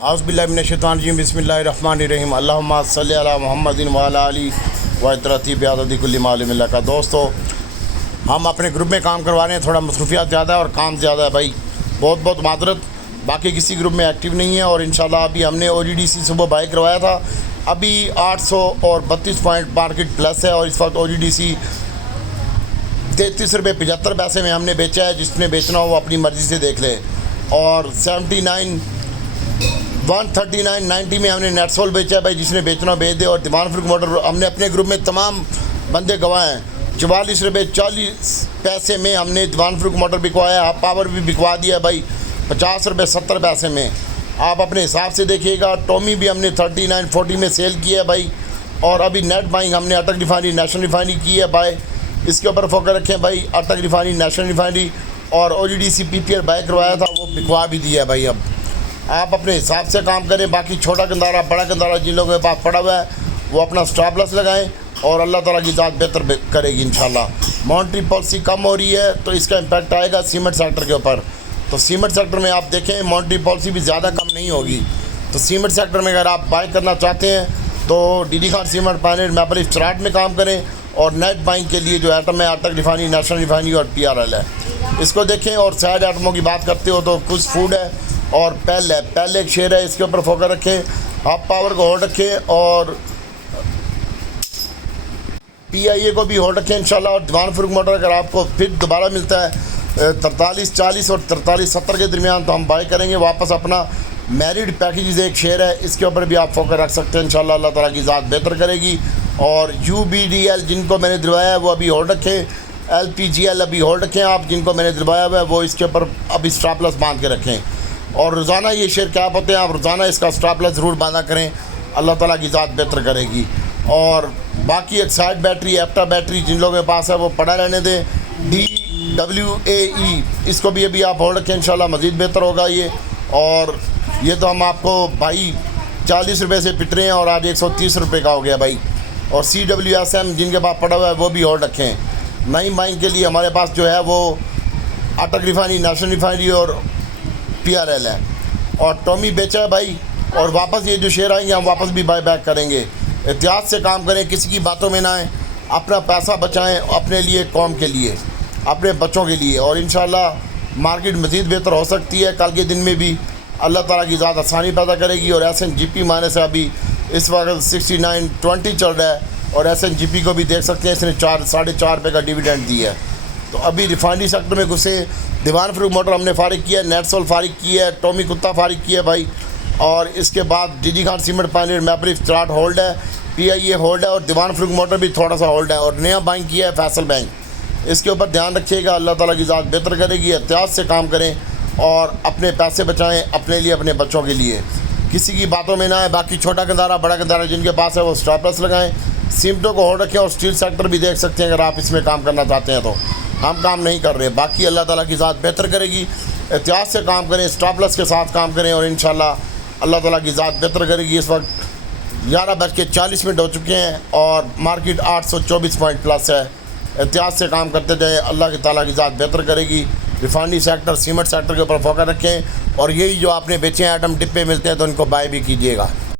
औज़ुबिल्लाहिमिनश्शैतानिर्रजीम बिस्मिल्लाहिर्रहमानिर्रहीम अल्लाहुम्मा सल्लि अला मुहम्मदिन व अला आलि व तरती बिआददी कुल्ली मालूम का। दोस्तों, हम अपने ग्रुप में काम करवा रहे हैं, थोड़ा मसरूफियात ज़्यादा है और काम ज़्यादा है भाई, बहुत बहुत मादरत। बाकी किसी ग्रुप में एक्टिव नहीं है और इंशाल्लाह अभी हमने OGDC सुबह बाई करवाया था, अभी 800 और 32 पॉइंट मार्केट प्लस है और इस वक्त OGDC 33 रुपये 75 पैसे में हमने बेचा है। जिसने बेचना हो वो अपनी मर्ज़ी से देख ले। और 139.90 में हमने नेट सोल बेचा है भाई, जिसने बेचना बेच दे। और दीवान फरूख मोटर हमने अपने ग्रुप में तमाम बंदे गवाए हैं। 44 रुपये 40 पैसे में हमने दीवान फरूख मोटर बिकवाया, हाफ पावर भी बिकवा दिया भाई 50 रुपये 70 पैसे में। आप अपने हिसाब से देखिएगा। टॉमी भी हमने 39.40 में सेल किया है भाई। और अभी नेट बाइंग हमने अटक रिफाइनरी नेशनल रिफाइनरी की है भाई, इसके ऊपर फोकस रखें भाई। अटक रिफाइनरी नेशनल रिफाइनरी और OGDC PPL बाई करवाया था, वो बिकवा भी दिया है भाई। अब आप अपने हिसाब से काम करें। बाकी छोटा कंदारा बड़ा कंदारा जिन लोगों के पास पड़ा हुआ है वो अपना स्टॉप लॉस लगाएं और अल्लाह ताला की ज़ात बेहतर करेगी इंशाल्लाह। मॉनेटरी पॉलिसी कम हो रही है तो इसका इम्पैक्ट आएगा सीमेंट सेक्टर के ऊपर। तो सीमेंट सेक्टर में आप देखें मॉनेटरी पॉलिसी भी ज़्यादा कम नहीं होगी। तो सीमेंट सेक्टर में अगर आप बाई करना चाहते हैं तो DD Khan cement panel maple start में काम करें। और नेट बाइंग के लिए जो आइटम है अटक रिफाइनरी नेशनल रिफाइनरी और PRL है, इसको देखें। और साइड आइटमों की बात करते हो तो कुछ फूड है और पहल है। पहल एक शेयर है, इसके ऊपर फोकस रखें, हाफ पावर को होल्ड रखें और PIA को भी होल्ड रखें इंशाल्लाह। और दीवान फरूख मोटर अगर आपको फिर दोबारा मिलता है 43.40 और 43.70 के दरमियान तो हम बाई करेंगे वापस। अपना मैरिड पैकेजेस एक शेयर है, इसके ऊपर भी आप फोकस रख सकते हैं इंशाल्लाह। अल्लाह ताला की ज़ात बेहतर करेगी। और UBDL जिनको मैंने दिलवाया है वो अभी होल्ड रखें। LPGL अभी होल्ड रखें। आप जिनको मैंने दिलवाया हुआ है वो इसके ऊपर अभी स्टॉप लॉस बांध के रखें। और रोज़ाना ये शेयर क्या होते हैं, आप रोज़ाना इसका स्टॉप लॉस ज़रूर बांधा करें, अल्लाह ताला की ज़ात बेहतर करेगी। और बाकी एक साइड बैटरी एप्टा बैटरी जिन लोगों के पास है वो पड़ा रहने दें। DWAE इसको भी अभी आप होल्ड रखें इंशाल्लाह, मज़ीद बेहतर होगा ये। और ये तो हम आपको भाई 40 रुपये से पिट रहे हैं और आज 130 रुपये का हो गया भाई। और CWSM जिनके पास पड़ा हुआ है वो भी होल्ड रखें। नई माइंग के लिए हमारे पास जो है वो अटक रिफाइनरी नेशनल रिफाइनरी और PRL है। और टॉमी बेचा है भाई और वापस ये जो शेयर आएंगे हम वापस भी बाय बैक करेंगे। एहतियात से काम करें, किसी की बातों में ना आए, अपना पैसा बचाएं अपने लिए, कौम के लिए, अपने बच्चों के लिए। और इंशाल्लाह मार्केट मज़ीद बेहतर हो सकती है। कल के दिन में भी अल्लाह ताला की ज़्यादा आसानी पैदा करेगी। और SNGP माने से अभी इस वक्त 69.20 चल रहा है और SNGP को भी देख सकते हैं, इसने 4-4.5 रुपये का डिविडेंड दिया है। तो अभी रिफाइनरी सेक्टर में घुसे, दीवान फरूख मोटर हमने फारिग किया है, नेट सोल फारिग की है, टॉमी कुत्ता फारिग किया है भाई। और इसके बाद DD Khan cement panel maple start hold है, PIA होल्ड है और दीवान फरूख मोटर भी थोड़ा सा होल्ड है। और नया बाइंग किया है फैसल बैंक, इसके ऊपर ध्यान रखिएगा, अल्लाह ताला की ज़ात बेहतर करेगी। एहतियात से काम करें और अपने पैसे बचाएं अपने लिए, अपने बच्चों के लिए, किसी की बातों में ना आए। बाकी छोटा कंदारा बड़ा कंदारा जिनके पास है वो स्टॉप लॉस लगाएं, सीमेंटों को होल्ड रखें। और स्टील सेक्टर भी देख सकते हैं अगर आप इसमें काम करना चाहते हैं तो, हम काम नहीं कर रहे। बाकी अल्लाह ताला की ज़ात बेहतर करेगी। एहतियात से काम करें, स्टॉप लॉस के साथ काम करें और इंशाल्लाह अल्लाह ताला की ज़ात बेहतर करेगी। इस वक्त 11:40 हो चुके हैं और मार्केट 824 पॉइंट प्लस है। एहतियात से काम करते जाएँ, अल्लाह ताला की ज़ात बेहतर करेगी। रिफाइनरी सेक्टर सीमेंट सेक्टर के ऊपर फोकस रखें और यही जो आपने बेचे हैं आइटम डिब्बे मिलते हैं तो उनको बाय भी कीजिएगा।